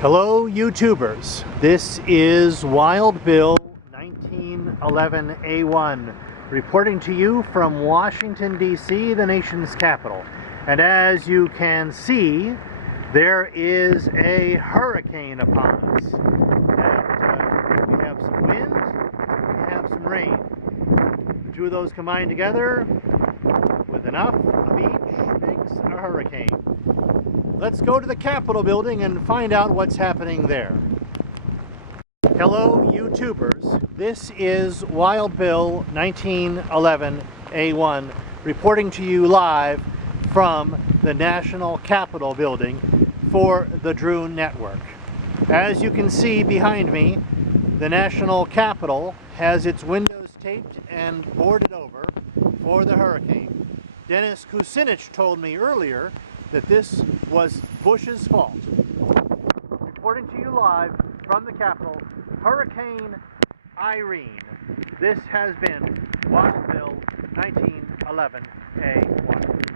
Hello YouTubers, this is Wild Bill 1911A1 reporting to you from Washington DC, the nation's capital. And as you can see, there is a hurricane upon us. And we have some wind, we have some rain. The two of those combined together with enough of each makes a hurricane. Let's go to the Capitol building and find out what's happening there. Hello YouTubers, this is Wild Bill 1911A1 reporting to you live from the National Capitol building for the Drew Network. As you can see behind me, the National Capitol has its windows taped and boarded over for the hurricane. Dennis Kucinich told me earlier that this was Bush's fault. Reporting to you live from the Capitol, Hurricane Irene. This has been Wild Bill 1911A1.